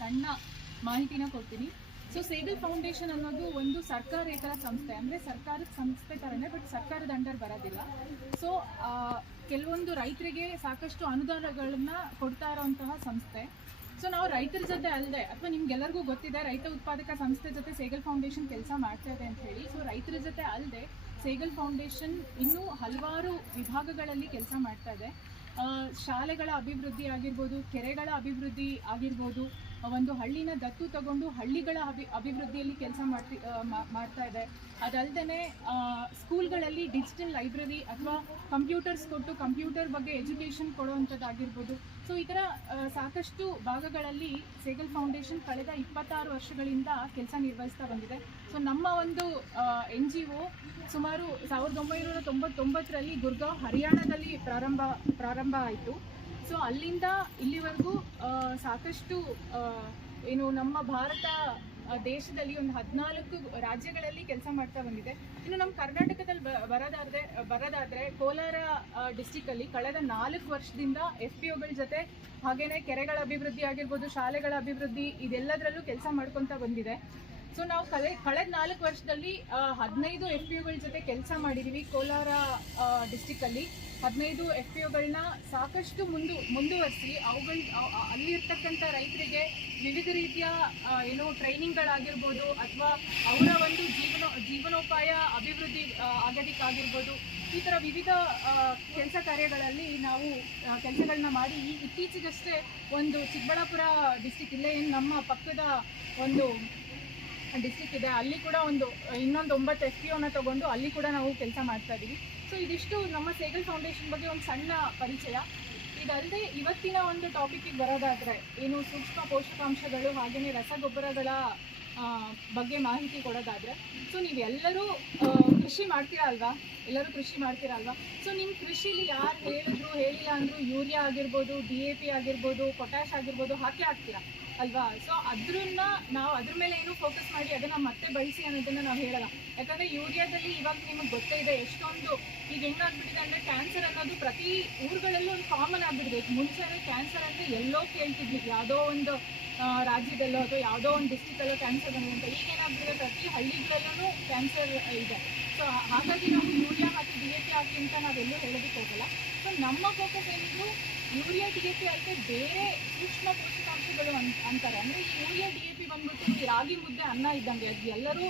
ಸಣ್ಣ ಮಾಹಿತಿನ ಕೊಡ್ತೀನಿ. ಸೊ ಸೇಗಲ್ ಫೌಂಡೇಶನ್ ಅನ್ನೋದು ಒಂದು ಸರ್ಕಾರೇತರ ಸಂಸ್ಥೆ. ಅಂದರೆ ಸರ್ಕಾರದ ಸಂಸ್ಥೆ ಥರನೇ ಬಟ್ ಸರ್ಕಾರದ ಅಂಡರ್ ಬರೋದಿಲ್ಲ. ಸೊ ಕೆಲವೊಂದು ರೈತರಿಗೆ ಸಾಕಷ್ಟು ಅನುದಾನಗಳನ್ನ ಕೊಡ್ತಾ ಇರೋವಂತಹ ಸಂಸ್ಥೆ. ಸೊ ನಾವು ರೈತರ ಜೊತೆ ಅಲ್ಲದೆ ಅಥವಾ ನಿಮ್ಗೆಲ್ಲರಿಗೂ ಗೊತ್ತಿದೆ, ರೈತ ಉತ್ಪಾದಕ ಸಂಸ್ಥೆ ಜೊತೆ ಸೇಗಲ್ ಫೌಂಡೇಶನ್ ಕೆಲಸ ಮಾಡ್ತಾ ಇದೆ ಅಂತ ಹೇಳಿ. ಸೊ ರೈತರ ಜೊತೆ ಅಲ್ಲದೆ ಸೇಗಲ್ ಫೌಂಡೇಶನ್ ಇನ್ನೂ ಹಲವಾರು ವಿಭಾಗಗಳಲ್ಲಿ ಕೆಲಸ ಮಾಡ್ತಾ ಇದೆ. ಶಾಲೆಗಳ ಅಭಿವೃದ್ಧಿ ಆಗಿರ್ಬೋದು, ಕೆರೆಗಳ ಅಭಿವೃದ್ಧಿ ಆಗಿರ್ಬೋದು ಒಂದು ಹಳ್ಳಿನ ದತ್ತು ತಗೊಂಡು ಹಳ್ಳಿಗಳ ಅಭಿ, ಅಭಿವೃದ್ಧಿಯಲ್ಲಿ ಕೆಲಸ ಮಾಡ್ತಿ ಮಾಡ್ತಾ ಇದೆ. ಅದಲ್ಲದೆ ಸ್ಕೂಲ್ಗಳಲ್ಲಿ ಡಿಜಿಟಲ್ ಲೈಬ್ರರಿ ಅಥವಾ ಕಂಪ್ಯೂಟರ್ಸ್ ಕೊಟ್ಟು ಕಂಪ್ಯೂಟರ್ ಬಗ್ಗೆ ಎಜುಕೇಷನ್ ಕೊಡುವಂಥದ್ದಾಗಿರ್ಬೋದು. ಸೊ, ಈ ಥರ ಸಾಕಷ್ಟು ಭಾಗಗಳಲ್ಲಿ ಸೇಗಲ್ ಫೌಂಡೇಶನ್ ಕಳೆದ ಇಪ್ಪತ್ತಾರು ವರ್ಷಗಳಿಂದ ಕೆಲಸ ನಿರ್ವಹಿಸ್ತಾ ಬಂದಿದೆ. ಸೊ, ನಮ್ಮ ಒಂದು ಎನ್ ಜಿ ಒ ಸುಮಾರು ಸಾವಿರದ ಒಂಬೈನೂರ ತೊಂಬತ್ತೊಂಬತ್ತರಲ್ಲಿ ಗುರ್ಗಾಂವ್ ಹರಿಯಾಣದಲ್ಲಿ ಪ್ರಾರಂಭ ಪ್ರಾರಂಭ ಆಯಿತು. ಸೊ ಅಲ್ಲಿಂದ ಇಲ್ಲಿವರೆಗೂ ಸಾಕಷ್ಟು ಏನು ನಮ್ಮ ಭಾರತ ದೇಶದಲ್ಲಿ ಒಂದು ಹದಿನಾಲ್ಕು ರಾಜ್ಯಗಳಲ್ಲಿ ಕೆಲಸ ಮಾಡ್ತಾ ಬಂದಿದೆ. ಇನ್ನು ನಮ್ಮ ಕರ್ನಾಟಕದಲ್ಲಿ ಬರೋದಾದ್ರೆ ಬರೋದಾದ್ರೆ ಕೋಲಾರ ಡಿಸ್ಟಿಕಲ್ಲಿ ಕಳೆದ ನಾಲ್ಕು ವರ್ಷದಿಂದ ಎಫ್ ಪಿ ಒಗಳ ಜೊತೆ ಹಾಗೆಯೇ ಕೆರೆಗಳ ಅಭಿವೃದ್ಧಿ ಆಗಿರ್ಬೋದು, ಶಾಲೆಗಳ ಅಭಿವೃದ್ಧಿ, ಇದೆಲ್ಲದರಲ್ಲೂ ಕೆಲಸ ಮಾಡ್ಕೊತಾ ಬಂದಿದೆ. ಸೊ ನಾವು ಕಳೆ, ಕಳೆದ ನಾಲ್ಕು ವರ್ಷದಲ್ಲಿ ಹದಿನೈದು ಎಫ್ ಪಿ ಒಗಳ ಜೊತೆ ಕೆಲಸ ಮಾಡಿದ್ದೀವಿ ಕೋಲಾರ ಡಿಸ್ಟಿಕ್ಕಲ್ಲಿ ಹದಿನೈದು ಎಫ್ ಪಿ ಒಗಳನ್ನ ಸಾಕಷ್ಟು ಮುಂದು, ಮುಂದುವರಿಸಿ, ಅವುಗಳ ಅಲ್ಲಿರ್ತಕ್ಕಂಥ ರೈತರಿಗೆ ವಿವಿಧ ರೀತಿಯ ಏನೋ ಟ್ರೈನಿಂಗ್ಗಳಾಗಿರ್ಬೋದು ಅಥವಾ ಅವರ ಒಂದು ಜೀವನ, ಜೀವನೋಪಾಯ ಅಭಿವೃದ್ಧಿ ಆಗೋದಕ್ಕಾಗಿರ್ಬೋದು. ಈ ಥರ ವಿವಿಧ ಕೆಲಸ ಕಾರ್ಯಗಳಲ್ಲಿ ನಾವು ಕೆಲಸಗಳನ್ನ ಮಾಡಿ ಈ ಇತ್ತೀಚೆಗಷ್ಟೇ ಒಂದು ಚಿಕ್ಕಬಳ್ಳಾಪುರ ಡಿಸ್ಟಿಕ್ ಇಲ್ಲೇ ನಮ್ಮ ಪಕ್ಕದ ಒಂದು ಡಿಸ್ಟಿಕ್ ಇದೆ. ಅಲ್ಲಿ ಕೂಡ ಒಂದು, ಇನ್ನೊಂದು ಒಂಬತ್ತು ಎಸ್ ಪಿ ಒನ ತಗೊಂಡು ಅಲ್ಲಿ ಕೂಡ ನಾವು ಕೆಲಸ ಮಾಡ್ತಾ ಇದ್ದೀವಿ ಸೊ ಇದಿಷ್ಟು ನಮ್ಮ ಸೇಗಲ್ ಫೌಂಡೇಶನ್ ಬಗ್ಗೆ ಒಂದು ಸಣ್ಣ ಪರಿಚಯ. ಇದಲ್ಲದೆ ಇವತ್ತಿನ ಒಂದು ಟಾಪಿಕ್ಕಿಗೆ ಬರೋದಾದರೆ ಏನು ಸೂಕ್ಷ್ಮ ಪೋಷಕಾಂಶಗಳು ಹಾಗೆಯೇ ರಸಗೊಬ್ಬರಗಳ ಬಗ್ಗೆ ಮಾಹಿತಿ ಕೊಡೋದಾದರೆ ಸೊ ನೀವೆಲ್ಲರೂ ಕೃಷಿ ಮಾಡ್ತೀರಾ ಅಲ್ವಾ ಎಲ್ಲರೂ ಕೃಷಿ ಮಾಡ್ತೀರಾ ಅಲ್ವಾ ಸೊ ನಿಮ್ಮ ಕೃಷಿಲಿ ಯಾರು ಹೇಳಿದ್ರು, ಹೇಳಿಲ್ಲ ಅಂದ್ರು ಯೂರಿಯಾ ಆಗಿರ್ಬೋದು ಡಿ ಎ ಪಿ ಆಗಿರ್ಬೋದು ಪೊಟ್ಯಾಶ್ ಆಗಿರ್ಬೋದು ಹಾಕಿ ಹಾಕ್ತೀರಾ? ಅಲ್ವಾ? ಸೊ ಅದ್ರನ್ನ ನಾವು ಅದ್ರ ಮೇಲೆ ಏನು ಫೋಕಸ್ ಮಾಡಿ ಅದನ್ನ ಮತ್ತೆ ಬಳಸಿ ಅನ್ನೋದನ್ನ ನಾವು ಹೇಳಲ್ಲ. ಯಾಕಂದ್ರೆ ಯೂರಿಯಾದಲ್ಲಿ ಇವಾಗ ನಿಮಗೆ ಗೊತ್ತೇ ಇದೆ ಎಷ್ಟೊಂದು ಈಗ ಹೆಂಗಾಗ್ಬಿಟ್ಟಿದೆ ಅಂದ್ರೆ ಕ್ಯಾನ್ಸರ್ ಅನ್ನೋದು ಪ್ರತಿ ಊರುಗಳಲ್ಲೂ ಒಂದು ಕಾಮನ್ ಆಗ್ಬಿಟ್ಟಿದೆ. ಮುಂಚೆ ಕ್ಯಾನ್ಸರ್ ಅಂದ್ರೆ ಎಲ್ಲೋ ಕೇಳ್ತಿದ್ವಿ. ಯಾವುದೋ ಒಂದು ರಾಜ್ಯದಲ್ಲೋ ಅಥವಾ ಯಾವುದೋ ಒಂದು ಡಿಸ್ಟಿಕಲ್ಲೋ ಕ್ಯಾನ್ಸರ್ ಬಂದಿದೆ ಅಂತ. ಈಗ ಏನಾಗ್ಬಿಟ್ಟಿದೆ ಪ್ರತಿ ಹಳ್ಳಿಗಳಲ್ಲೂ ಕ್ಯಾನ್ಸರ್ ಇದೆ. ಸೊ ಹಾಗಾಗಿ ನಾವು ಯೂರಿಯಾ ಮತ್ತು ಡಿ ಎ ಹಾಕಿ ಅಂತ ನಾವೆಲ್ಲೂ ಹೇಳೋದಕ್ಕೆ ಹೋಗಲ್ಲ. ಸೊ ನಮ್ಮ ಫೋಕಸ್ ಏನಿದ್ರು ಯೂರಿಯಾ, ಡಿ ಎ ಪಿ ಅಲ್ಲದೆ ಬೇರೆ ಸೂಕ್ಷ್ಮ ಪೋಷಕಾಂಶಗಳು ಅಂತ, ಅಂತಾರೆ. ಅಂದ್ರೆ ಈ ಯೂರಿಯಾ, ಡಿ ಎ ಪಿ ಬಂದ್ಬಿಟ್ಟು ರಾಗಿ ಮುದ್ದೆ ಅನ್ನ ಇದ್ದಂಗೆ, ಅದು ಎಲ್ಲರೂ